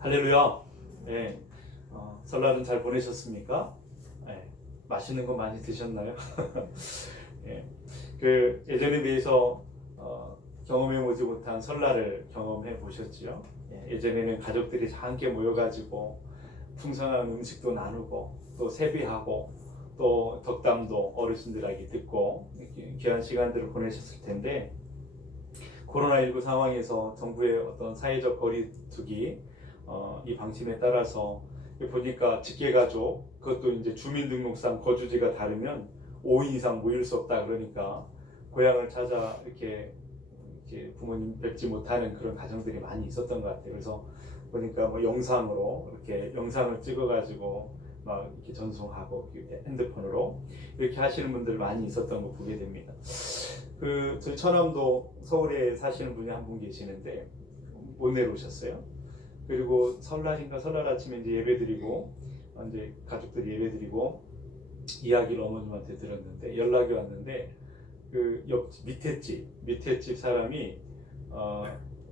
할렐루야. 네, 설날은 잘 보내셨습니까? 네, 맛있는 거 많이 드셨나요? 예, 그 예전에 비해서 경험해 보지 못한 설날을 경험해 보셨지요? 예전에는 가족들이 다 함께 모여가지고 풍성한 음식도 나누고 또 세배하고 또 덕담도 어르신들에게 듣고 귀한 시간들을 보내셨을 텐데, 코로나19 상황에서 정부의 어떤 사회적 거리두기 이 방침에 따라서 보니까 직계가족, 그것도 이제 주민등록상 거주지가 다르면 5인 이상 모일 수 없다 그러니까 고향을 찾아 이렇게 부모님 뵙지 못하는 그런 가정들이 많이 있었던 것 같아요. 그래서 보니까 뭐 영상으로 이렇게 영상을 찍어가지고 막 이렇게 전송하고 핸드폰으로 이렇게 하시는 분들 많이 있었던 거 보게 됩니다. 저희 처남도 서울에 사시는 분이 한 분 계시는데 못 내려오셨어요. 그리고 설날인가 설날 아침에 이제 예배드리고 이제 가족들이 예배드리고 이야기를 어머님한테 들었는데 연락이 왔는데 그 옆 밑에 집 사람이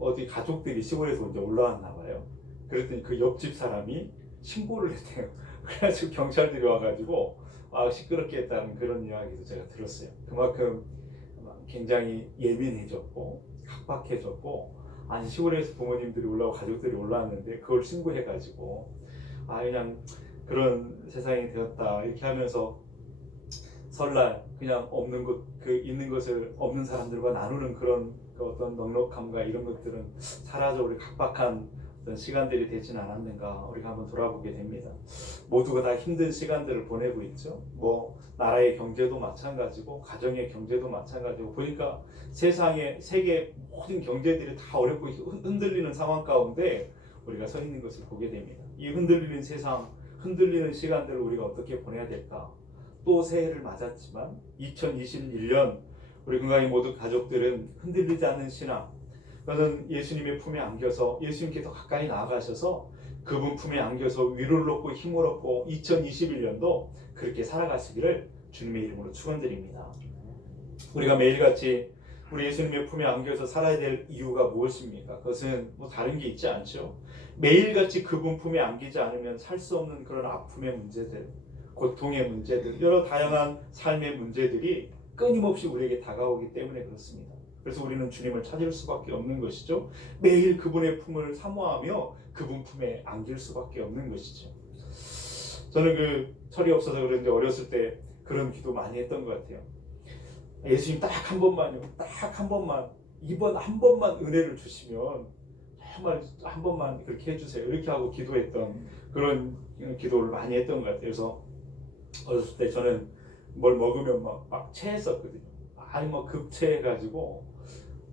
어디 가족들이 시골에서 이제 올라왔나 봐요. 그랬더니 그 옆집 사람이 신고를 했대요. 그래가지고 경찰들이 와가지고 시끄럽게 했다는 그런 이야기도 제가 들었어요. 그만큼 굉장히 예민해졌고 각박해졌고, 아니 시골에서 부모님들이 올라오고 가족들이 올라왔는데 그걸 신고해가지고 그냥 그런 세상이 되었다 이렇게 하면서 설날 그냥 없는 것, 있는 것을 없는 사람들과 나누는 그런 어떤 넉넉함과 이런 것들은 사라져 우리 각박한 어떤 시간들이 되지는 않았는가 우리가 한번 돌아보게 됩니다. 모두가 다 힘든 시간들을 보내고 있죠. 뭐 나라의 경제도 마찬가지고 가정의 경제도 마찬가지고, 보니까 세상의 세계 모든 경제들이 다 어렵고 흔들리는 상황 가운데 우리가 서 있는 것을 보게 됩니다. 이 흔들리는 세상, 흔들리는 시간들을 우리가 어떻게 보내야 될까? 또 새해를 맞았지만 2021년 우리 건강히 모두 가족들은 흔들리지 않는 신앙, 저는 예수님의 품에 안겨서 예수님께 더 가까이 나아가셔서 그분 품에 안겨서 위로를 얻고 힘을 얻고 2021년도 그렇게 살아가시기를 주님의 이름으로 축원드립니다. 우리가 매일같이 우리 예수님의 품에 안겨서 살아야 될 이유가 무엇입니까? 그것은 뭐 다른 게 있지 않죠. 매일같이 그분 품에 안기지 않으면 살 수 없는 그런 아픔의 문제들, 고통의 문제들, 여러 다양한 삶의 문제들이 끊임없이 우리에게 다가오기 때문에 그렇습니다. 그래서 우리는 주님을 찾을 수밖에 없는 것이죠. 매일 그분의 품을 사모하며 그분 품에 안길 수밖에 없는 것이죠. 저는 철이 없어서 그런지 어렸을 때 그런 기도 많이 했던 것 같아요. 예수님 딱 한 번만요, 딱 한 번만, 이번 한 번만 은혜를 주시면 정말 한 번만 그렇게 해주세요, 이렇게 하고 기도했던 그런 기도를 많이 했던 것 같아요. 그래서 어렸을 때 저는 뭘 먹으면 막 체했었거든요. 막 급체해가지고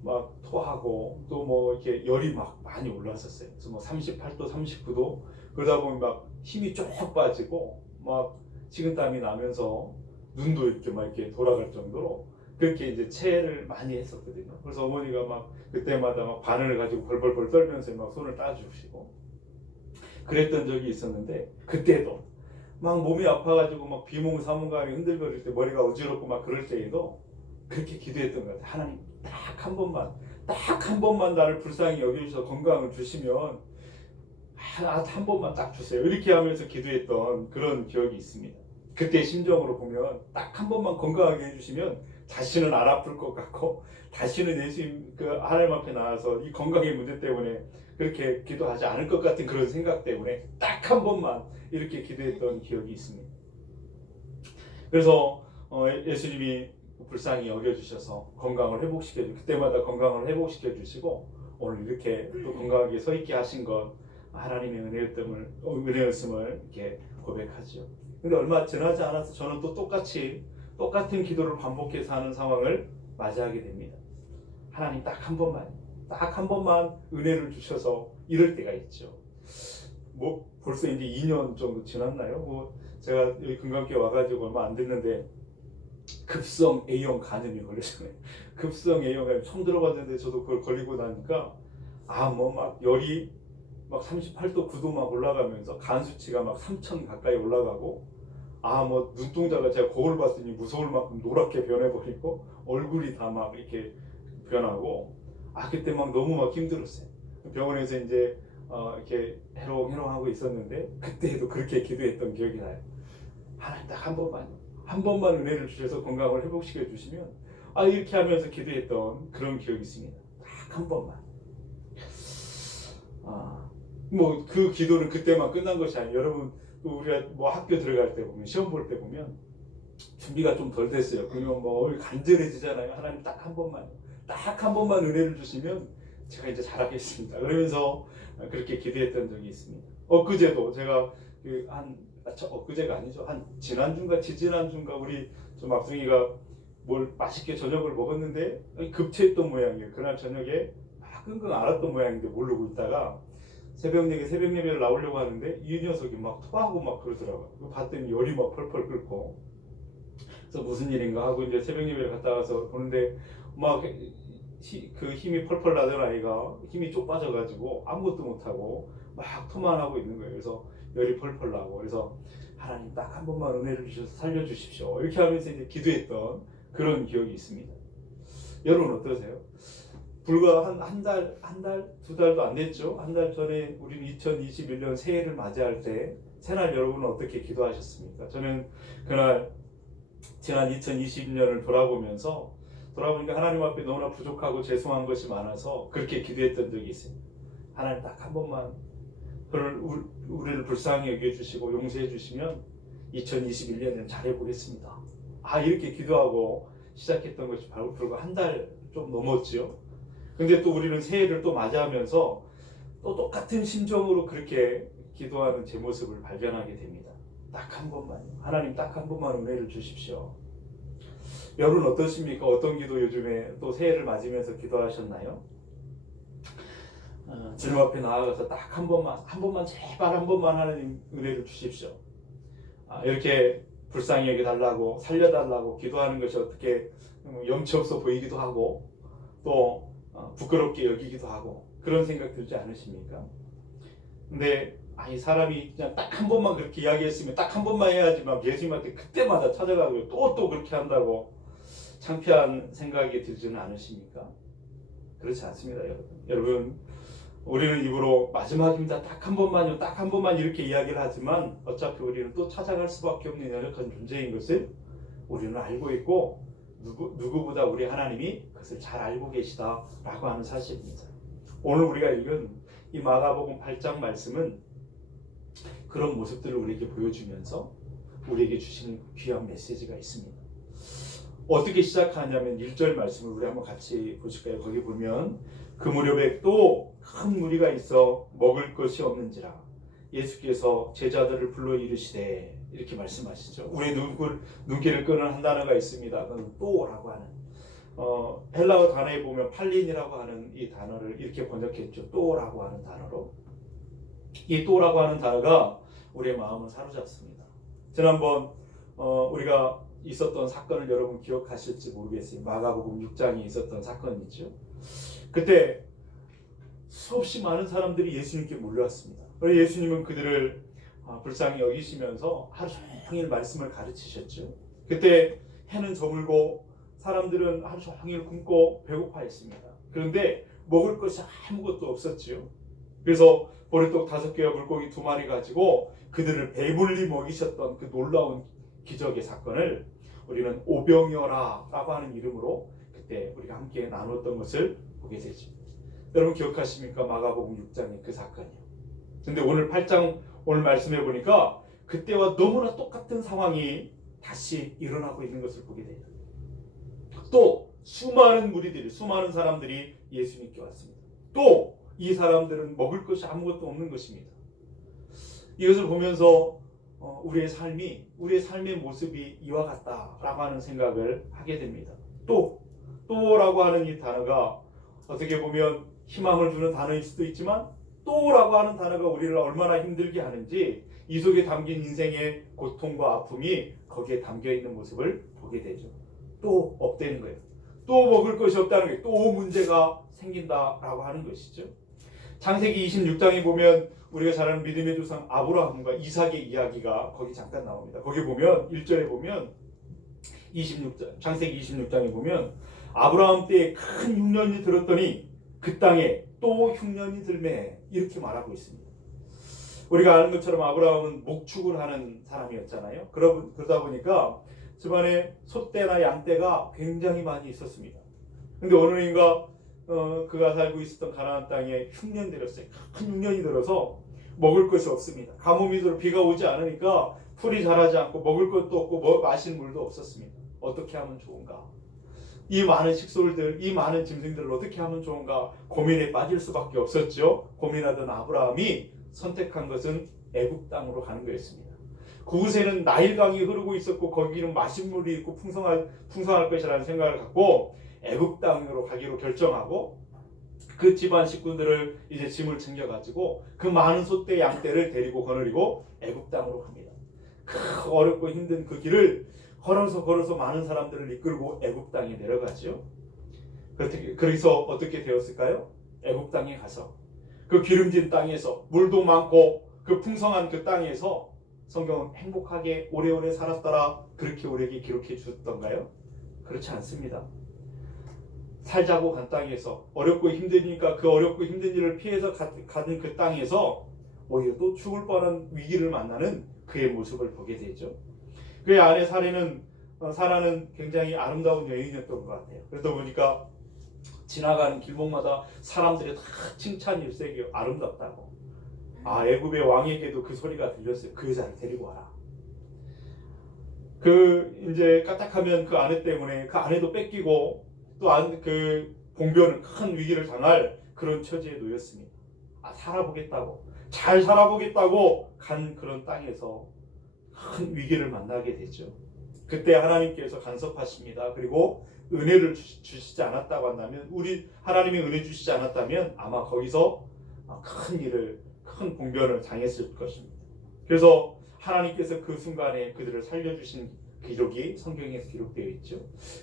막 토하고 또 뭐 이렇게 열이 막 많이 올랐었어요. 그래서 뭐 38도, 39도 그러다 보면 막 힘이 쭉 빠지고 막 식은땀이 나면서 눈도 이렇게 막 이렇게 돌아갈 정도로 그렇게 이제 체를 많이 했었거든요. 그래서 어머니가 막 그때마다 막 바늘을 가지고 벌벌벌 떨면서 막 손을 따주시고 그랬던 적이 있었는데, 그때도 막 몸이 아파가지고 막 비몽사몽간에 흔들거릴 때 머리가 어지럽고 막 그럴 때에도 그렇게 기도했던 것 같아요. 하나님 딱 한 번만 나를 불쌍히 여겨주셔서 건강을 주시면 한 번만 딱 주세요, 이렇게 하면서 기도했던 그런 기억이 있습니다. 그때 심정으로 보면 딱 한 번만 건강하게 해주시면 다시는 안 아플 것 같고 다시는 예수님 하나님 앞에 나와서 이 건강의 문제 때문에 그렇게 기도하지 않을 것 같은 그런 생각 때문에 딱 한 번만 이렇게 기도했던 기억이 있습니다. 그래서 예수님이 불쌍히 여겨주셔서 건강을 회복시켜주고 그때마다 건강을 회복시켜주시고 오늘 이렇게 또 건강하게 서 있게 하신 것 하나님의 은혜였음을 이렇게 고백하죠. 근데 얼마 지나지 않아서 저는 또 똑같은 기도를 반복해서 하는 상황을 맞이하게 됩니다. 하나님 딱 한 번만 은혜를 주셔서 이럴 때가 있죠. 뭐 벌써 이제 2년 정도 지났나요? 뭐 제가 여기 금강교회 와가지고 얼마 안 됐는데 급성 A형 간염이 걸렸어요. 급성 A형 간염 처음 들어봤는데 저도 그걸 걸리고 나니까 뭐 막 열이 막 38도 9도 막 올라가면서 간 수치가 막 3,000 가까이 올라가고 뭐 눈동자가 제가 거울 봤더니 무서울 만큼 노랗게 변해버리고 얼굴이 다 막 이렇게 변하고 그때 막 너무 막 힘들었어요. 병원에서 이제 이렇게 해롱해롱하고 있었는데 그때도 그렇게 기도했던 기억이 나요. 하나님 딱 한 번만 은혜를 주셔서 건강을 회복시켜 주시면 이렇게 하면서 기도했던 그런 기억이 있습니다. 딱 한 번만. 뭐 그 기도는 그때만 끝난 것이 아니에요. 여러분 또 우리가 뭐 학교 들어갈 때 보면 시험 볼 때 보면 준비가 좀 덜 됐어요. 그러면 뭐 간절해지잖아요. 하나님 딱 한 번만, 딱 한 번만 은혜를 주시면 제가 이제 잘하겠습니다. 그러면서 그렇게 기도했던 적이 있습니다. 엊그제도 제가 엊그제가 아니죠. 한 지난주인가 지지난주인가 우리 저 막둥이가 뭘 맛있게 저녁을 먹었는데 급체했던 모양이에요. 그날 저녁에 막 끙끙 앓았던 모양인데 모르고 있다가 새벽 예배를 나오려고 하는데 이 녀석이 막 토하고 막 그러더라고요. 봤더니 열이 막 펄펄 끓고 그래서 무슨 일인가 하고 이제 새벽 예배를 갔다 와서 보는데 막 그 힘이 펄펄 나던 아이가 힘이 쪽 빠져가지고 아무것도 못하고 막 토만 하고 있는 거예요. 그래서 열이 펄펄 나고 그래서 하나님 딱 한 번만 은혜를 주셔서 살려주십시오. 이렇게 하면서 이제 기도했던 그런 기억이 있습니다. 여러분 어떠세요? 불과 한 달, 두 달도 안 됐죠? 한 달 전에 우리는 2021년 새해를 맞이할 때 새날 여러분은 어떻게 기도하셨습니까? 저는 그날 지난 2020년을 돌아보니까 하나님 앞에 너무나 부족하고 죄송한 것이 많아서 그렇게 기도했던 적이 있습니다. 하나님 딱 한 번만 우리를 불쌍히 여겨주시고 용서해 주시면 2021년에는 잘해보겠습니다. 이렇게 기도하고 시작했던 것이 바로 불과 한 달 좀 넘었죠. 근데 또 우리는 새해를 또 맞이하면서 또 똑같은 심정으로 그렇게 기도하는 제 모습을 발견하게 됩니다. 딱 한 번만요. 하나님 딱 한 번만 은혜를 주십시오. 여러분 어떠십니까? 어떤 기도 요즘에 또 새해를 맞으면서 기도하셨나요? 주님 앞에 나아가서 딱 한 번만 제발 한 번만 하나님 은혜를 주십시오. 이렇게 불쌍히 여겨달라고 살려달라고 기도하는 것이 어떻게 염치 없어 보이기도 하고 또 부끄럽게 여기기도 하고 그런 생각 들지 않으십니까? 근데 사람이 그냥 딱 한 번만 그렇게 이야기했으면 딱 한 번만 해야지만 예수님한테 그때마다 찾아가고 또 그렇게 한다고 창피한 생각이 들지는 않으십니까? 그렇지 않습니다, 여러분. 우리는 입으로 마지막입니다. 딱 한 번만요. 딱 한 번만 이렇게 이야기를 하지만 어차피 우리는 또 찾아갈 수밖에 없는 연약한 존재인 것을 우리는 알고 있고 누구보다 우리 하나님이 그것을 잘 알고 계시다라고 하는 사실입니다. 오늘 우리가 읽은 이 마가복음 8장 말씀은 그런 모습들을 우리에게 보여주면서 우리에게 주시는 귀한 메시지가 있습니다. 어떻게 시작하냐면 1절 말씀을 우리 한번 같이 보실까요? 거기 보면 그 무렵에 또 큰 무리가 있어 먹을 것이 없는지라 예수께서 제자들을 불러 이르시되 이렇게 말씀하시죠. 우리의 눈길을 끄는 한 단어가 있습니다. 그건 또라고 하는 헬라어 단어에 보면 팔린이라고 하는 이 단어를 이렇게 번역했죠. 또라고 하는 단어로 이 또라고 하는 단어가 우리의 마음을 사로잡습니다. 지난번 우리가 있었던 사건을 여러분 기억하실지 모르겠어요. 마가복음 6장에 있었던 사건이죠. 그때 수없이 많은 사람들이 예수님께 몰려왔습니다. 예수님은 그들을 불쌍히 여기시면서 하루 종일 말씀을 가르치셨죠. 그때 해는 저물고 사람들은 하루 종일 굶고 배고파했습니다. 그런데 먹을 것이 아무것도 없었지요. 그래서 보리떡 5개와 물고기 2마리 가지고 그들을 배불리 먹이셨던 그 놀라운 기적의 사건을 우리는 오병이어라라고 하는 이름으로 그때 우리가 함께 나눴던 것을 보게 되죠. 여러분 기억하십니까? 마가복음 6장의 그 사건이요. 근데 오늘 8장 오늘 말씀해 보니까 그때와 너무나 똑같은 상황이 다시 일어나고 있는 것을 보게 돼요. 또 수많은 사람들이 예수님께 왔습니다. 또 이 사람들은 먹을 것이 아무것도 없는 것입니다. 이것을 보면서 우리의 삶의 모습이 이와 같다라고 하는 생각을 하게 됩니다. 또라고 하는 이 단어가 어떻게 보면 희망을 주는 단어일 수도 있지만 또라고 하는 단어가 우리를 얼마나 힘들게 하는지 이 속에 담긴 인생의 고통과 아픔이 거기에 담겨 있는 모습을 보게 되죠. 또 없다는 거예요. 또 먹을 것이 없다는 거예요. 또 문제가 생긴다라고 하는 것이죠. 창세기 26장에 보면 우리가 잘 아는 믿음의 조상 아브라함과 이삭의 이야기가 거기 잠깐 나옵니다. 거기 보면 1절에 보면 창세기 26장에 보면 아브라함 때에 큰 흉년이 들었더니 그 땅에 또 흉년이 들매 이렇게 말하고 있습니다. 우리가 아는 것처럼 아브라함은 목축을 하는 사람이었잖아요. 그러다 보니까 집안에 소떼나 양떼가 굉장히 많이 있었습니다. 근데 어느 해인가 그가 살고 있었던 가나안 땅에 흉년이 들었어요. 큰 흉년이 들어서 먹을 것이 없습니다. 가뭄이 들어 비가 오지 않으니까 풀이 자라지 않고 먹을 것도 없고 마실 물도 없었습니다. 어떻게 하면 좋은가? 이 많은 식솔들, 이 많은 짐승들을 어떻게 하면 좋은가 고민에 빠질 수밖에 없었죠. 고민하던 아브라함이 선택한 것은 애굽 땅으로 가는 거였습니다. 그곳에는 나일강이 흐르고 있었고 거기는 마신물이 있고 풍성할 것이라는 생각을 갖고 애굽 땅으로 가기로 결정하고 그 집안 식구들을 이제 짐을 챙겨가지고 그 많은 소떼 양떼를 데리고 거느리고 애굽 땅으로 갑니다. 그 어렵고 힘든 그 길을 걸어서 많은 사람들을 이끌고 애굽 땅에 내려가죠. 그래서 어떻게 되었을까요? 애굽 땅에 가서 그 기름진 땅에서 물도 많고 그 풍성한 그 땅에서 성경은 행복하게 오래오래 살았더라 그렇게 우리에게 기록해 주었던가요? 그렇지 않습니다. 살자고 간 땅에서 어렵고 힘드니까 그 어렵고 힘든 일을 피해서 가는 그 땅에서 오히려 또 죽을 뻔한 위기를 만나는 그의 모습을 보게 되죠. 그의 아내 사라는 굉장히 아름다운 여인이었던 것 같아요. 그러다 보니까 지나가는 길목마다 사람들이 다 칭찬이 일색이에요. 아름답다고. 애굽의 왕에게도 그 소리가 들렸어요. 그 여자를 데리고 와라. 이제 까딱하면 그 아내 때문에 그 아내도 뺏기고 또 그 봉변은 큰 위기를 당할 그런 처지에 놓였습니다. 잘 살아보겠다고 간 그런 땅에서 큰 위기를 만나게 되죠. 그때 하나님께서 간섭하십니다. 그리고 은혜를 주시지 않았다고 한다면 하나님이 은혜 주시지 않았다면 아마 거기서 큰 봉변을 당했을 것입니다. 그래서 하나님께서 그 순간에 그들을 살려주신 기록이 성경에 기록되어 있죠.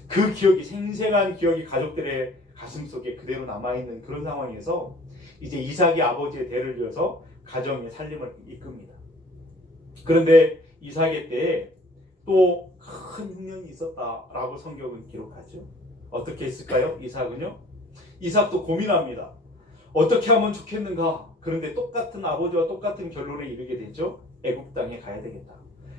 그 기억이 생생한 기억이 가족들의 가슴속에 그대로 남아있는 그런 상황에서 이제 이삭이 아버지의 대를 이어서 가정의 살림을 이끕니다. 그런데 이삭의 때에 또 큰 흉년이 있었다라고 성경은 기록하죠. 어떻게 했을까요? 이삭도 고민합니다. 어떻게 하면 좋겠는가? 그런데 똑같은 아버지와 똑같은 결론에 이르게 되죠. 애굽 땅에 가야 되겠다.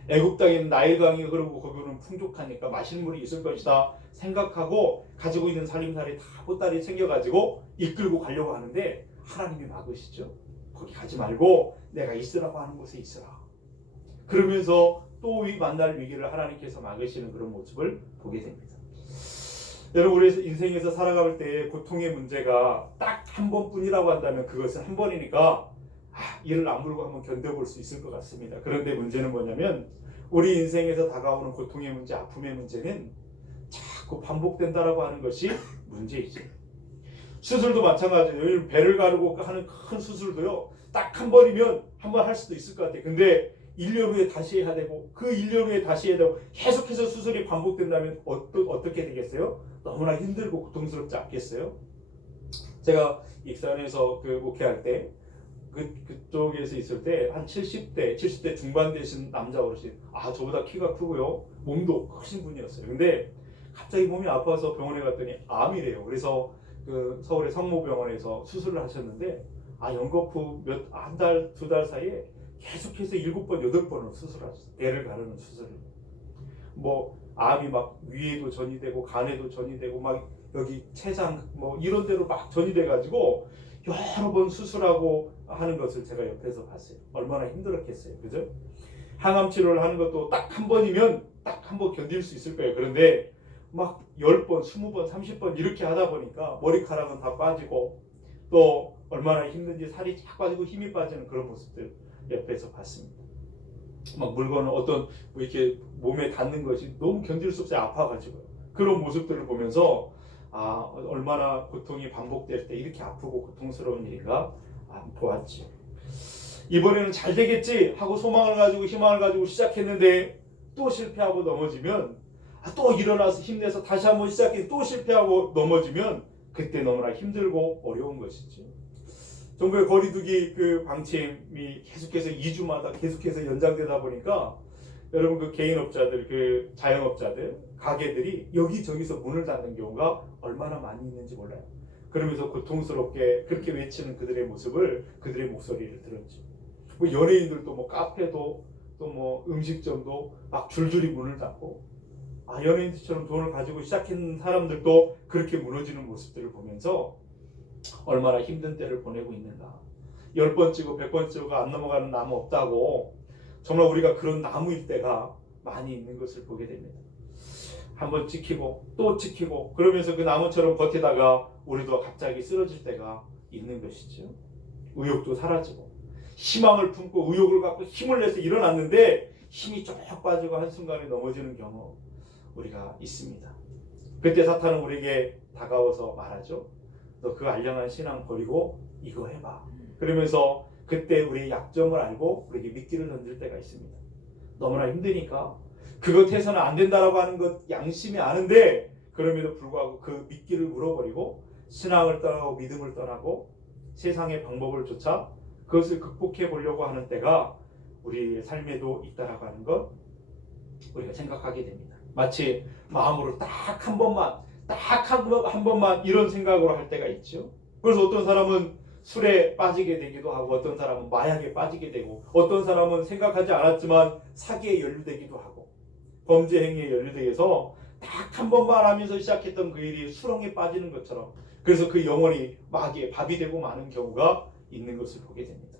애굽 땅에는 나일강이 흐르고 거기는 풍족하니까 마실 물이 있을 것이다 생각하고 가지고 있는 살림살이 다 보따리 챙겨가지고 이끌고 가려고 하는데 하나님이 막으시죠. 거기 가지 말고 내가 있으라고 하는 곳에 있으라. 그러면서 또 만날 위기를 하나님께서 막으시는 그런 모습을 보게 됩니다. 여러분, 우리 인생에서 살아갈 때 고통의 문제가 딱 한 번뿐이라고 한다면 그것은 한 번이니까 이를 악물고 한번 견뎌볼 수 있을 것 같습니다. 그런데 문제는 뭐냐면 우리 인생에서 다가오는 고통의 문제, 아픔의 문제는 자꾸 반복된다라고 하는 것이 문제이죠. 수술도 마찬가지예요. 배를 가르고 하는 큰 수술도요. 딱 한 번이면 한 번 할 수도 있을 것 같아요. 근데 1년 후에 다시 해야 되고 그 1년 후에 다시 해야 되고 계속해서 수술이 반복된다면 어떻게 되겠어요? 너무나 힘들고 고통스럽지 않겠어요? 제가 익산에서 목회할 때 그쪽에서 있을 때 한 70대 중반 되신 남자 어르신, 저보다 키가 크고요 몸도 크신 분이었어요. 근데 갑자기 몸이 아파서 병원에 갔더니 암이래요. 그래서 서울의 성모병원에서 수술을 하셨는데 연거푸 한 달, 두 달 사이에 계속해서 7번, 8번을 수술하셨어요. 배를 가르는 수술을. 암이 막 위에도 전이 되고 간에도 전이 되고 막 여기 췌장 이런 데로 막 전이 돼가지고 여러 번 수술하고 하는 것을 제가 옆에서 봤어요. 얼마나 힘들었겠어요. 그죠? 항암 치료를 하는 것도 딱 한 번이면 딱 한 번 견딜 수 있을 거예요. 그런데 막 10번, 20번, 30번 이렇게 하다 보니까 머리카락은 다 빠지고 또 얼마나 힘든지 살이 쫙 빠지고 힘이 빠지는 그런 모습들 옆에서 봤습니다. 막 물건을 이렇게 몸에 닿는 것이 너무 견딜 수 없이 아파가지고요. 그런 모습들을 보면서 얼마나 고통이 반복될 때 이렇게 아프고 고통스러운 일인가 보았죠. 이번에는 잘 되겠지 하고 소망을 가지고 희망을 가지고 시작했는데 또 실패하고 넘어지면 또 일어나서 힘내서 다시 한번 시작해 또 실패하고 넘어지면 그때 너무나 힘들고 어려운 것이죠. 정부의 거리두기 방침이 계속해서 2주마다 계속해서 연장되다 보니까 여러분 개인업자들, 자영업자들, 가게들이 여기저기서 문을 닫는 경우가 얼마나 많이 있는지 몰라요. 그러면서 고통스럽게 그렇게 외치는 그들의 모습을, 그들의 목소리를 들었죠. 뭐 연예인들도 뭐 카페도 또 뭐 음식점도 막 줄줄이 문을 닫고, 연예인들처럼 돈을 가지고 시작한 사람들도 그렇게 무너지는 모습들을 보면서 얼마나 힘든 때를 보내고 있는가. 10번 찍고 100번 찍고 안 넘어가는 나무 없다고, 정말 우리가 그런 나무일 때가 많이 있는 것을 보게 됩니다. 한번 찍히고 또 찍히고 그러면서 그 나무처럼 버티다가 우리도 갑자기 쓰러질 때가 있는 것이죠. 의욕도 사라지고 희망을 품고 의욕을 갖고 힘을 내서 일어났는데 힘이 쭉 빠지고 한순간에 넘어지는 경우 우리가 있습니다. 그때 사탄은 우리에게 다가와서 말하죠. 너 그 알량한 신앙 버리고 이거 해봐. 그러면서 그때 우리의 약점을 알고 우리에게 미끼를 던질 때가 있습니다. 너무나 힘드니까 그것 해서는 안 된다라고 하는 것 양심이 아는데, 그럼에도 불구하고 그 미끼를 물어버리고 신앙을 떠나고 믿음을 떠나고 세상의 방법을 쫓아 그것을 극복해 보려고 하는 때가 우리의 삶에도 있다라고 하는 것 우리가 생각하게 됩니다. 마치 마음으로 딱 한 번만, 딱 한 번만 이런 생각으로 할 때가 있죠. 그래서 어떤 사람은 술에 빠지게 되기도 하고, 어떤 사람은 마약에 빠지게 되고, 어떤 사람은 생각하지 않았지만 사기에 연루되기도 하고, 범죄 행위에 연루되어서 딱 한 번만 하면서 시작했던 그 일이 수렁에 빠지는 것처럼, 그래서 그 영혼이 마귀의 밥이 되고 마는 경우가 있는 것을 보게 됩니다.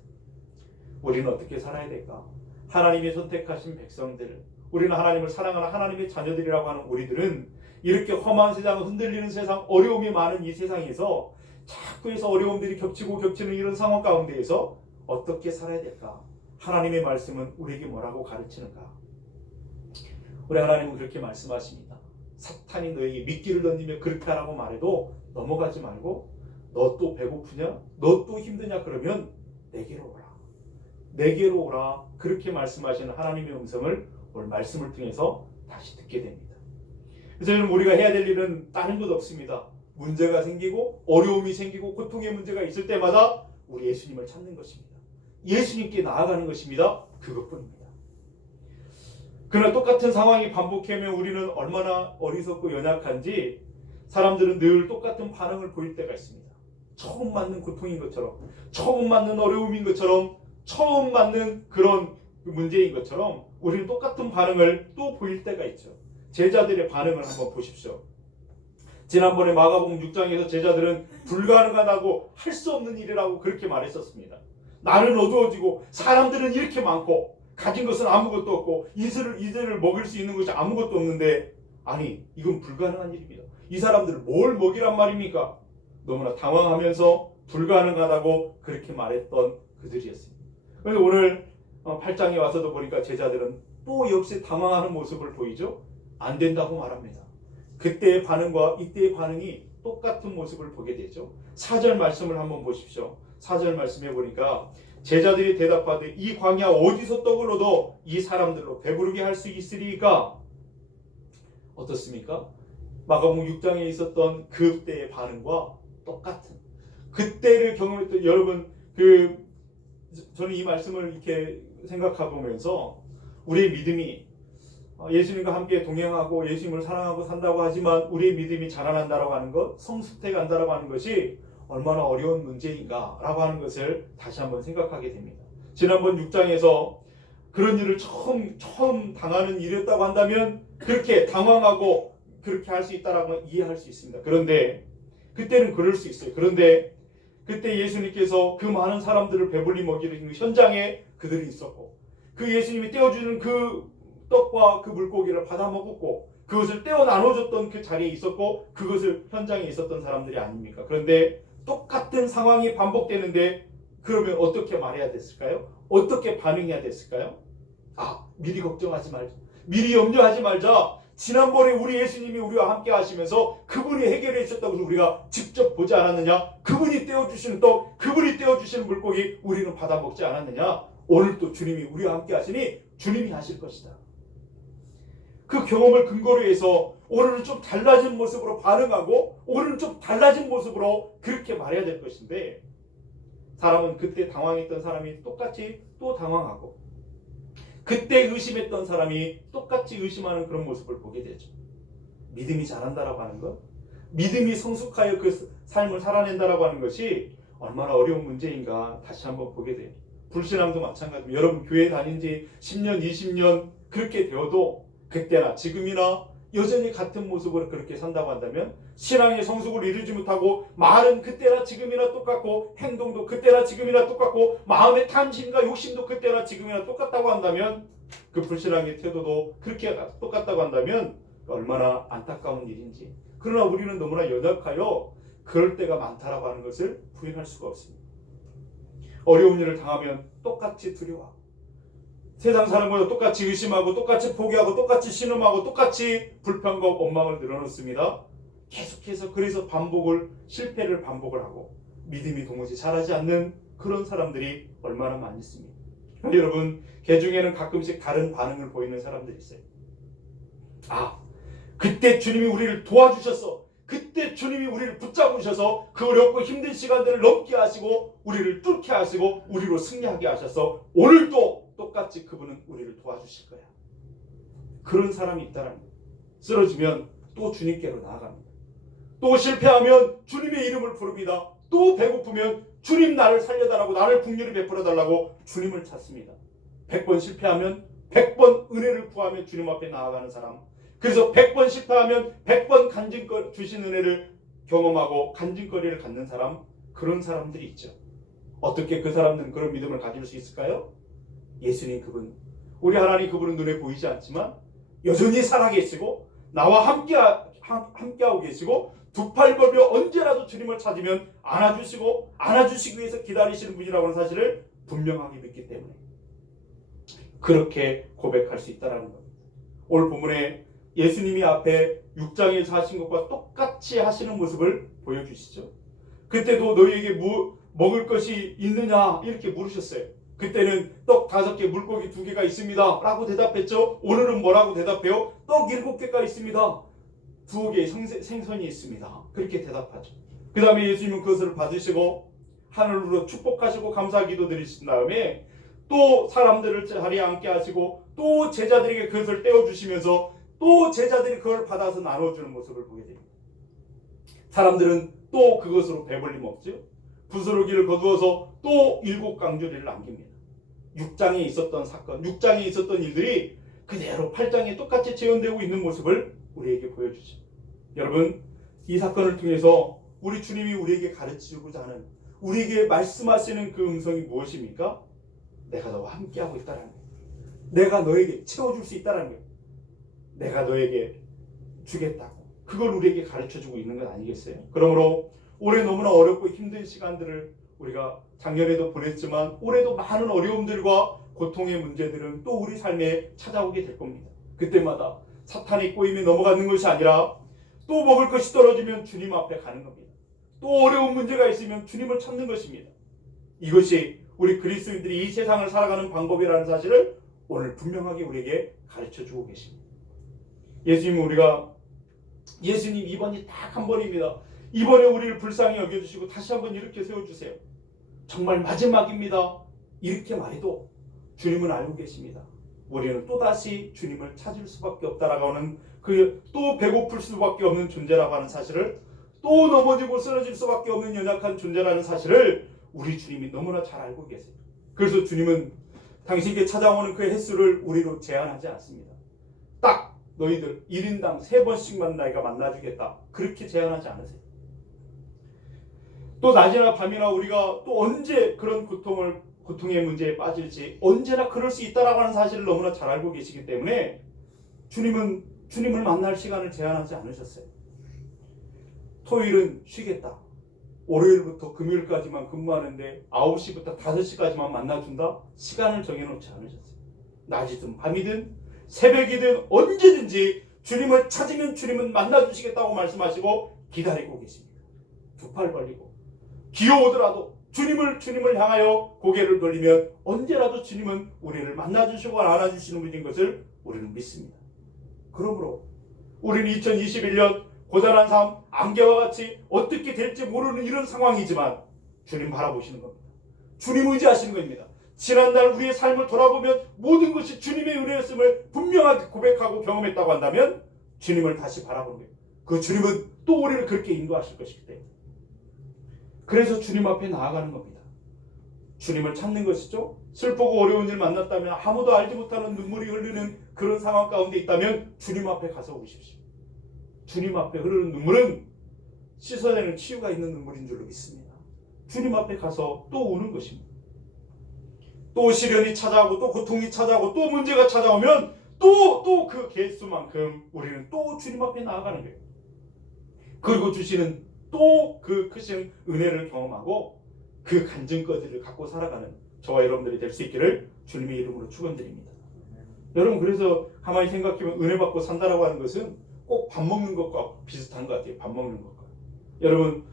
우리는 어떻게 살아야 될까? 하나님이 선택하신 백성들, 우리는 하나님을 사랑하는 하나님의 자녀들이라고 하는 우리들은 이렇게 험한 세상, 흔들리는 세상, 어려움이 많은 이 세상에서 자꾸 해서 어려움들이 겹치고 겹치는 이런 상황 가운데에서 어떻게 살아야 될까? 하나님의 말씀은 우리에게 뭐라고 가르치는가? 우리 하나님은 그렇게 말씀하십니다. 사탄이 너에게 미끼를 던지며 그렇게 하라고 말해도 넘어가지 말고, 너 또 배고프냐? 너 또 힘드냐? 그러면 내게로 오라. 내게로 오라. 그렇게 말씀하시는 하나님의 음성을 오늘 말씀을 통해서 다시 듣게 됩니다. 그래서 여러분, 우리가 해야 될 일은 다른 것 없습니다. 문제가 생기고 어려움이 생기고 고통의 문제가 있을 때마다 우리 예수님을 찾는 것입니다. 예수님께 나아가는 것입니다. 그것뿐입니다. 그러나 똑같은 상황이 반복되면 우리는 얼마나 어리석고 연약한지, 사람들은 늘 똑같은 반응을 보일 때가 있습니다. 처음 맞는 고통인 것처럼, 처음 맞는 어려움인 것처럼, 처음 맞는 그런 문제인 것처럼 우리는 똑같은 반응을 또 보일 때가 있죠. 제자들의 반응을 한번 보십시오. 지난번에 마가복음 6장에서 제자들은 불가능하다고, 할 수 없는 일이라고 그렇게 말했었습니다. 날은 어두워지고 사람들은 이렇게 많고 가진 것은 아무것도 없고 이들을 먹일 수 있는 것이 아무것도 없는데, 아니 이건 불가능한 일입니다. 이 사람들을 뭘 먹이란 말입니까? 너무나 당황하면서 불가능하다고 그렇게 말했던 그들이었습니다. 그래서 오늘 8장에 와서도 보니까 제자들은 또 역시 당황하는 모습을 보이죠. 안 된다고 말합니다. 그때의 반응과 이때의 반응이 똑같은 모습을 보게 되죠. 4절 말씀을 한번 보십시오. 4절 말씀해 보니까 제자들이 대답하되 이 광야 어디서 떡을 얻어 이 사람들로 배부르게 할 수 있으리까? 어떻습니까? 마가복음 6장에 있었던 그때의 반응과 똑같은, 그때를 경험했던, 여러분 저는 이 말씀을 이렇게 생각해 보면서 우리의 믿음이 예수님과 함께 동행하고 예수님을 사랑하고 산다고 하지만 우리의 믿음이 자라난다라고 하는 것, 성숙해간다라고 하는 것이 얼마나 어려운 문제인가라고 하는 것을 다시 한번 생각하게 됩니다. 지난번 6장에서 그런 일을 처음 당하는 일이었다고 한다면 그렇게 당황하고 그렇게 할 수 있다라고 이해할 수 있습니다. 그런데 그때는 그럴 수 있어요. 그런데 그때 예수님께서 그 많은 사람들을 배불리 먹이는 현장에 그들이 있었고, 그 예수님이 떼어주는 그 떡과 그 물고기를 받아 먹었고, 그것을 떼어 나눠줬던 그 자리에 있었고, 그것을 현장에 있었던 사람들이 아닙니까? 그런데 똑같은 상황이 반복되는데 그러면 어떻게 말해야 됐을까요? 어떻게 반응해야 됐을까요? 미리 걱정하지 말자. 미리 염려하지 말자. 지난번에 우리 예수님이 우리와 함께 하시면서 그분이 해결해 주셨다고 해서 우리가 직접 보지 않았느냐? 그분이 떼어주시는 떡, 그분이 떼어주시는 물고기 우리는 받아 먹지 않았느냐? 오늘 또 주님이 우리와 함께 하시니 주님이 하실 것이다. 그 경험을 근거로 해서 오늘은 좀 달라진 모습으로 반응하고, 오늘은 좀 달라진 모습으로 그렇게 말해야 될 것인데, 사람은 그때 당황했던 사람이 똑같이 또 당황하고, 그때 의심했던 사람이 똑같이 의심하는 그런 모습을 보게 되죠. 믿음이 자란다라고 하는 것, 믿음이 성숙하여 그 삶을 살아낸다라고 하는 것이 얼마나 어려운 문제인가 다시 한번 보게 돼요. 불신앙도 마찬가지입니다. 여러분 교회 다닌 지 10년, 20년 그렇게 되어도 그때나 지금이나 여전히 같은 모습으로 그렇게 산다고 한다면 신앙의 성숙을 이루지 못하고 말은 그때나 지금이나 똑같고 행동도 그때나 지금이나 똑같고 마음의 탐심과 욕심도 그때나 지금이나 똑같다고 한다면 그 불신앙의 태도도 그렇게 똑같다고 한다면 얼마나 안타까운 일인지. 그러나 우리는 너무나 연약하여 그럴 때가 많다라고 하는 것을 부인할 수가 없습니다. 어려운 일을 당하면 똑같이 두려워하고 세상 사람보다 똑같이 의심하고 똑같이 포기하고 똑같이 신음하고 똑같이 불평과 원망을 늘어놓습니다. 계속해서 그래서 실패를 반복을 하고 믿음이 도무지 자라지 않는 그런 사람들이 얼마나 많이 있습니다. 여러분 개 중에는 가끔씩 다른 반응을 보이는 사람들이 있어요. 그때 주님이 우리를 도와주셨어. 그때 주님이 우리를 붙잡으셔서 그 어렵고 힘든 시간들을 넘게 하시고 우리를 뚫게 하시고 우리로 승리하게 하셔서 오늘도 똑같이 그분은 우리를 도와주실 거야. 그런 사람이 있다는 거예요. 쓰러지면 또 주님께로 나아갑니다. 또 실패하면 주님의 이름을 부릅니다. 또 배고프면 주님 나를 살려달라고 나를 긍휼히 베풀어달라고 주님을 찾습니다. 100번 실패하면 100번 은혜를 구하며 주님 앞에 나아가는 사람. 그래서 100번 실패하면 100번 주신 은혜를 경험하고 간증거리를 갖는 사람. 그런 사람들이 있죠. 어떻게 그 사람들은 그런 믿음을 가질 수 있을까요? 예수님 그분, 우리 하나님 그분은 눈에 보이지 않지만 여전히 살아계시고 나와 함께하고 계시고 두 팔 벌려 언제라도 주님을 찾으면 안아주시기 위해서 기다리시는 분이라고 하는 사실을 분명하게 믿기 때문에 그렇게 고백할 수 있다는 겁니다. 오늘 본문에 예수님이 앞에 6장에서 하신 것과 똑같이 하시는 모습을 보여주시죠. 그때도 너희에게 먹을 것이 있느냐 이렇게 물으셨어요. 그때는 떡 5개 물고기 2개가 있습니다 라고 대답했죠. 오늘은 뭐라고 대답해요? 떡 7개가 있습니다. 2개의 생선이 있습니다. 그렇게 대답하죠. 그 다음에 예수님은 그것을 받으시고 하늘로 축복하시고 감사 기도 드리신 다음에 또 사람들을 자리에 앉게 하시고 또 제자들에게 그것을 떼어주시면서 또 제자들이 그걸 받아서 나눠주는 모습을 보게 됩니다. 사람들은 또 그것으로 배불리 먹죠. 부스러기를 거두어서 또 7강조리를 남깁니다. 6장에 있었던 사건, 6장에 있었던 일들이 그대로 8장에 똑같이 재현되고 있는 모습을 우리에게 보여주죠. 여러분, 이 사건을 통해서 우리 주님이 우리에게 가르치고자 하는, 우리에게 말씀하시는 그 음성이 무엇입니까? 내가 너와 함께하고 있다는 거예요. 내가 너에게 채워줄 수 있다는 거예요. 내가 너에게 주겠다고. 그걸 우리에게 가르쳐주고 있는 것 아니겠어요? 그러므로 올해 너무나 어렵고 힘든 시간들을 우리가 작년에도 보냈지만 올해도 많은 어려움들과 고통의 문제들은 또 우리 삶에 찾아오게 될 겁니다. 그때마다 사탄의 꼬임에 넘어가는 것이 아니라 또 먹을 것이 떨어지면 주님 앞에 가는 겁니다. 또 어려운 문제가 있으면 주님을 찾는 것입니다. 이것이 우리 그리스도인들이 이 세상을 살아가는 방법이라는 사실을 오늘 분명하게 우리에게 가르쳐주고 계십니다. 예수님 이번이 딱 한 번입니다. 이번에 우리를 불쌍히 여겨주시고 다시 한번 이렇게 세워주세요. 정말 마지막입니다. 이렇게 말해도 주님은 알고 계십니다. 우리는 또다시 주님을 찾을 수밖에 없다라고 하는 또 배고플 수밖에 없는 존재라고 하는 사실을, 또 넘어지고 쓰러질 수밖에 없는 연약한 존재라는 사실을 우리 주님이 너무나 잘 알고 계세요. 그래서 주님은 당신에게 찾아오는 그 횟수를 우리로 제한하지 않습니다. 딱 너희들 1인당 3번씩만 내가 만나주겠다. 그렇게 제한하지 않으세요. 또 낮이나 밤이나 우리가 또 언제 그런 고통의 문제에 빠질지 언제나 그럴 수 있다라고 하는 사실을 너무나 잘 알고 계시기 때문에 주님을 만날 시간을 제한하지 않으셨어요. 토요일은 쉬겠다. 월요일부터 금요일까지만 근무하는데 9시부터 5시까지만 만나준다. 시간을 정해놓지 않으셨어요. 낮이든 밤이든 새벽이든 언제든지 주님을 찾으면 주님은 만나주시겠다고 말씀하시고 기다리고 계십니다. 두 팔 벌리고 기어오더라도 주님을 향하여 고개를 돌리면 언제라도 주님은 우리를 만나주시고 안아주시는 분인 것을 우리는 믿습니다. 그러므로 우리는 2021년 고단한 삶, 안개와 같이 어떻게 될지 모르는 이런 상황이지만 주님 바라보시는 겁니다. 주님 의지하시는 겁니다. 지난날 우리의 삶을 돌아보면 모든 것이 주님의 은혜였음을 분명하게 고백하고 경험했다고 한다면 주님을 다시 바라보는 거예요. 그 주님은 또 우리를 그렇게 인도하실 것이기 때문에. 그래서 주님 앞에 나아가는 겁니다. 주님을 찾는 것이죠. 슬프고 어려운 일 만났다면, 아무도 알지 못하는 눈물이 흐르는 그런 상황 가운데 있다면 주님 앞에 가서 오십시오. 주님 앞에 흐르는 눈물은 씻어내는 치유가 있는 눈물인 줄로 믿습니다. 주님 앞에 가서 또 우는 것입니다. 또 시련이 찾아오고 또 고통이 찾아오고 또 문제가 찾아오면 또 그 개수만큼 우리는 또 주님 앞에 나아가는 거예요. 그리고 주시는 또 그 크신 은혜를 경험하고 그 간증거리를 갖고 살아가는 저와 여러분들이 될 수 있기를 주님의 이름으로 축원드립니다. 여러분, 그래서 가만히 생각해보면 은혜 받고 산다라고 하는 것은 꼭 밥 먹는 것과 비슷한 것 같아요. 밥 먹는 것과. 여러분,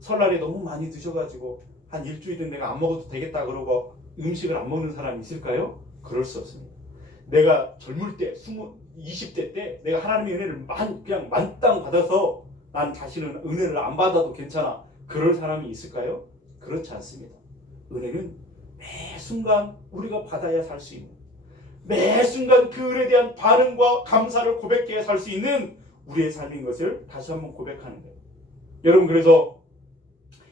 설날에 너무 많이 드셔가지고 한 일주일은 내가 안 먹어도 되겠다 그러고 음식을 안 먹는 사람이 있을까요? 그럴 수 없습니다. 내가 젊을 때 20대 때 내가 하나님의 은혜를 그냥 만땅 받아서 난 다시는 은혜를 안 받아도 괜찮아, 그럴 사람이 있을까요? 그렇지 않습니다. 은혜는 매 순간 우리가 받아야 살 수 있는, 매 순간 그 은혜에 대한 반응과 감사를 고백해야 살 수 있는 우리의 삶인 것을 다시 한번 고백하는 거예요. 여러분, 그래서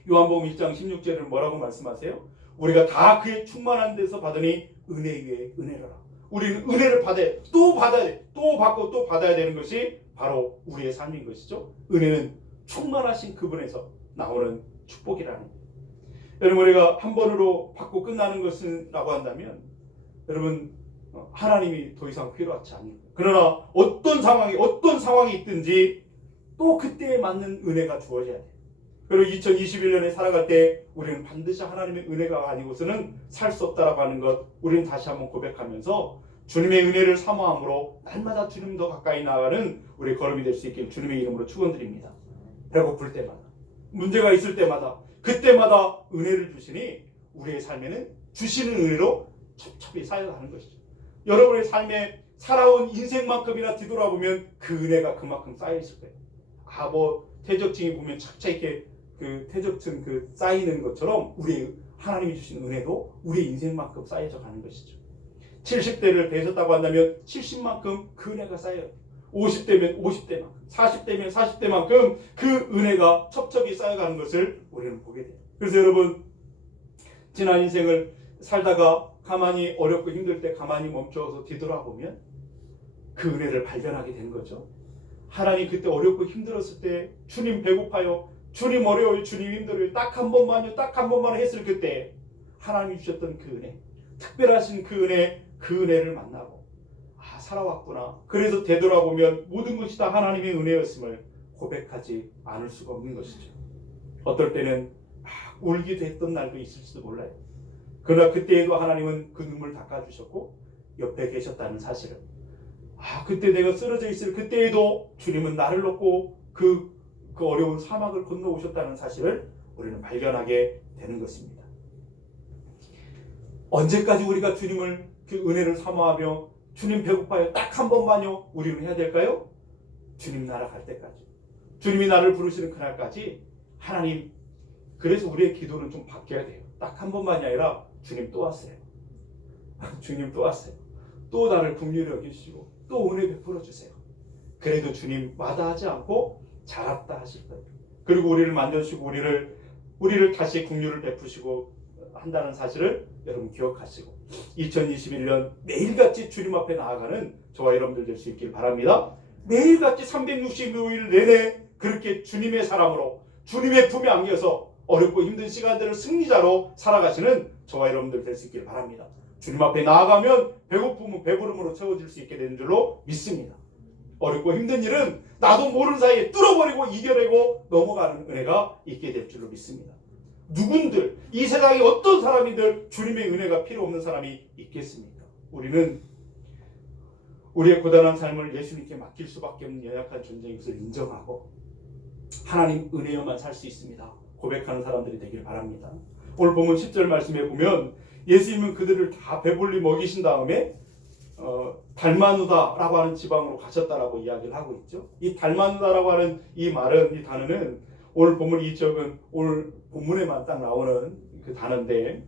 요한복음 1장 16절을 뭐라고 말씀하세요? 우리가 다 그의 충만한 데서 받으니 은혜 위에 은혜로라. 우리는 은혜를 받아야 돼. 또 받고 또 받아야 되는 것이 바로 우리의 삶인 것이죠. 은혜는 충만하신 그분에서 나오는 축복이라는 거예요. 여러분, 우리가 한 번으로 받고 끝나는 것이라고 한다면 여러분, 하나님이 더 이상 필요하지 않는 거예요. 그러나 어떤 상황이 있든지 또 그때에 맞는 은혜가 주어져야 돼요. 그리고 2021년에 살아갈 때 우리는 반드시 하나님의 은혜가 아니고서는 살 수 없다라고 하는 것, 우리는 다시 한번 고백하면서 주님의 은혜를 사모함으로 날마다 주님 더 가까이 나아가는 우리 걸음이 될 수 있길 주님의 이름으로 축원드립니다. 배고플 때마다, 문제가 있을 때마다, 그때마다 은혜를 주시니 우리의 삶에는 주시는 은혜로 첩첩이 쌓여가는 것이죠. 여러분의 삶에 살아온 인생만큼이나 뒤돌아보면 그 은혜가 그만큼 쌓여있을 거예요. 퇴적층이 보면 착착 이렇게 그 퇴적층 쌓이는 것처럼 우리 하나님이 주신 은혜도 우리 인생만큼 쌓여져 가는 것이죠. 70대를 되셨다고 한다면 70만큼 그 은혜가 쌓여요. 50대면 50대만큼, 40대면 40대만큼 그 은혜가 첩첩이 쌓여가는 것을 우리는 보게 돼요. 그래서 여러분, 지난 인생을 살다가 가만히 어렵고 힘들 때 가만히 멈춰서 뒤돌아보면 그 은혜를 발견하게 되는 거죠. 하나님, 그때 어렵고 힘들었을 때 주님 배고파요, 주님 어려워요, 주님 힘들어요, 딱 한 번만요, 딱 한 번만 했을 그때 하나님이 주셨던 그 은혜, 특별하신 그 은혜를 만나고 살아왔구나. 그래서 되돌아보면 모든 것이 다 하나님의 은혜였음을 고백하지 않을 수가 없는 것이죠. 어떨 때는 막 울기도 했던 날도 있을지도 몰라요. 그러나 그때에도 하나님은 그 눈물 닦아주셨고 옆에 계셨다는 사실을, 그때 내가 쓰러져 있을 그때에도 주님은 나를 놓고 그 어려운 사막을 건너오셨다는 사실을 우리는 발견하게 되는 것입니다. 언제까지 우리가 주님을 그 은혜를 사모하며 주님 배고파요, 딱 한 번만요, 우리는 해야 될까요? 주님 나라 갈 때까지, 주님이 나를 부르시는 그날까지. 하나님, 그래서 우리의 기도는 좀 바뀌어야 돼요. 딱 한 번만이 아니라 주님 또 왔어요. 주님 또 왔어요. 또 나를 긍휼히 여기시고 또 은혜 베풀어 주세요. 그래도 주님 마다하지 않고 잘 왔다 하실 거예요. 그리고 우리를 만져주시고 우리를 다시 긍휼을 베푸시고 한다는 사실을 여러분 기억하시고 2021년 매일같이 주님 앞에 나아가는 저와 여러분들 될 수 있길 바랍니다. 매일같이 365일 내내 그렇게 주님의 사람으로 주님의 품에 안겨서 어렵고 힘든 시간들을 승리자로 살아가시는 저와 여러분들 될 수 있길 바랍니다. 주님 앞에 나아가면 배고픔은 배부름으로 채워질 수 있게 되는 줄로 믿습니다. 어렵고 힘든 일은 나도 모르는 사이에 뚫어버리고 이겨내고 넘어가는 은혜가 있게 될 줄로 믿습니다. 누군들, 이 세상에 어떤 사람이들 주님의 은혜가 필요 없는 사람이 있겠습니까? 우리는 우리의 고단한 삶을 예수님께 맡길 수밖에 없는 연약한 존재인 것을 인정하고 하나님 은혜여만 살 수 있습니다 고백하는 사람들이 되길 바랍니다. 오늘 본문 10절 말씀에 보면 예수님은 그들을 다 배불리 먹이신 다음에 달마누다라고 하는 지방으로 가셨다라고 이야기를 하고 있죠. 이 달마누다라고 하는 이 말은, 이 단어는 오늘 본문 이 지역은 오늘 본문에만 딱 나오는 그 단어인데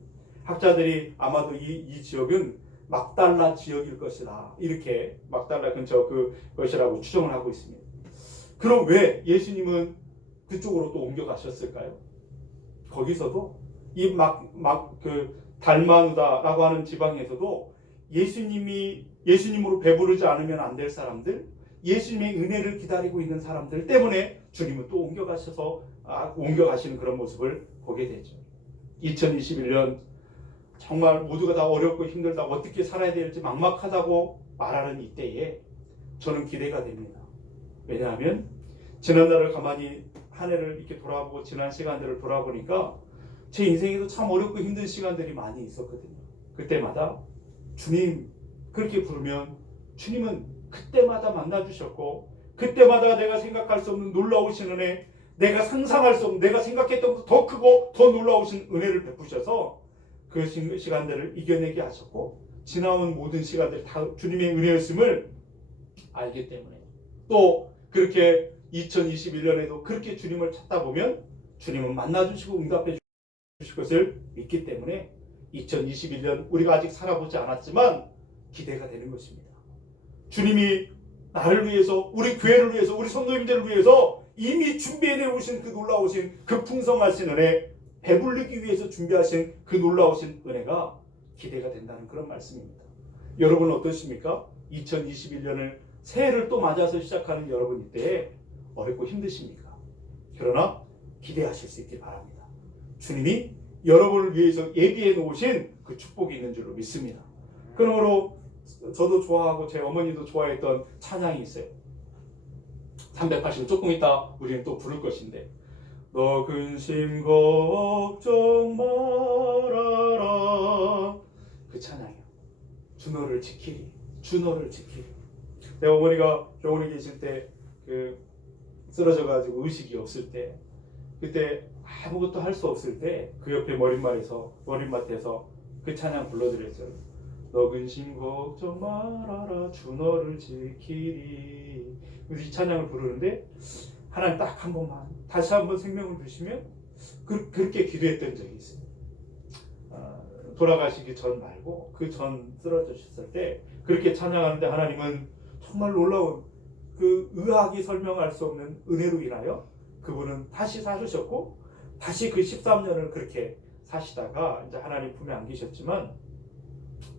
학자들이 아마도 이 지역은 막달라 지역일 것이다, 이렇게 막달라 근처 그것이라고 추정을 하고 있습니다. 그럼 왜 예수님은 그쪽으로 또 옮겨가셨을까요? 거기서도 이 그 달마누다라고 하는 지방에서도 예수님으로 배부르지 않으면 안 될 사람들, 예수님의 은혜를 기다리고 있는 사람들 때문에 주님은 또 옮겨가시는 그런 모습을 보게 되죠. 2021년 정말 모두가 다 어렵고 힘들다, 어떻게 살아야 될지 막막하다고 말하는 이때에 저는 기대가 됩니다. 왜냐하면 지난날을 가만히 한 해를 이렇게 돌아보고 지난 시간들을 돌아보니까 제 인생에도 참 어렵고 힘든 시간들이 많이 있었거든요. 그때마다 주님 그렇게 부르면 주님은 그때마다 만나주셨고, 그때마다 내가 생각할 수 없는 놀라우신 은혜, 내가 상상할 수 없는, 내가 생각했던 것보다 더 크고 더 놀라우신 은혜를 베푸셔서 그 시간들을 이겨내게 하셨고, 지나온 모든 시간들이 다 주님의 은혜였음을 알기 때문에, 또 그렇게 2021년에도 그렇게 주님을 찾다 보면 주님은 만나주시고 응답해 주실 것을 믿기 때문에 2021년 우리가 아직 살아보지 않았지만 기대가 되는 것입니다. 주님이 나를 위해서, 우리 교회를 위해서, 우리 성도님들을 위해서 이미 준비해 오신 그 놀라우신 그 풍성하신 은혜, 배불리기 위해서 준비하신 그 놀라우신 은혜가 기대가 된다는 그런 말씀입니다. 여러분 어떠십니까? 2021년을 새해를 또 맞아서 시작하는 여러분 이때에 어렵고 힘드십니까? 그러나 기대하실 수 있길 바랍니다. 주님이 여러분을 위해서 예비해 놓으신 그 축복이 있는 줄로 믿습니다. 그러므로 저도 좋아하고 제 어머니도 좋아했던 찬양이 있어요. 380 조금 있다 우리는 또 부를 것인데, 너 근심 걱정 말아라, 그 찬양이요. 주 너를 지키리, 주 너를 지키리. 내 어머니가 병원에 계실 때 쓰러져가지고 의식이 없을 때, 그때 아무것도 할 수 없을 때 그 옆에 머릿맡에서 그 찬양 불러드렸어요. 너 근심 걱정 말아라, 주 너를 지키리. 그래서 이 찬양을 부르는데 하나님 딱 한 번만 다시 한번 생명을 주시면 그렇게 기도했던 적이 있어요. 돌아가시기 전 말고 그 전 쓰러지셨을 때 그렇게 찬양하는데 하나님은 정말 놀라운 그 의학이 설명할 수 없는 은혜로 인하여 그분은 다시 사셨고, 다시 그 13년을 그렇게 사시다가 이제 하나님 품에 안기셨지만,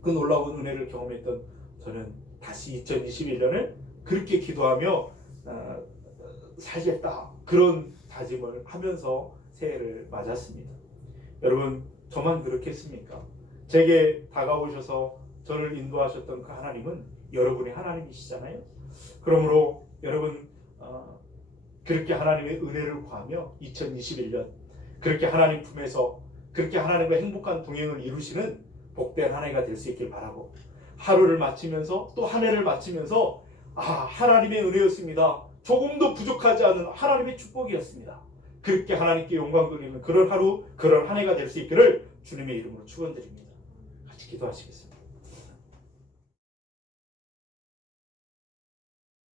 그 놀라운 은혜를 경험했던 저는 다시 2021년을 그렇게 기도하며 살겠다, 그런 다짐을 하면서 새해를 맞았습니다. 여러분 저만 그렇겠습니까? 제게 다가오셔서 저를 인도하셨던 그 하나님은 여러분의 하나님이시잖아요. 그러므로 여러분 그렇게 하나님의 은혜를 구하며 2021년 그렇게 하나님 품에서 그렇게 하나님과 행복한 동행을 이루시는 복된 한 해가 될 수 있길 바라고, 하루를 마치면서 또 한 해를 마치면서 하나님의 은혜였습니다, 조금도 부족하지 않은 하나님의 축복이었습니다, 그렇게 하나님께 영광 돌리는 그런 하루, 그런 한 해가 될 수 있기를 주님의 이름으로 축원드립니다. 같이 기도하시겠습니다.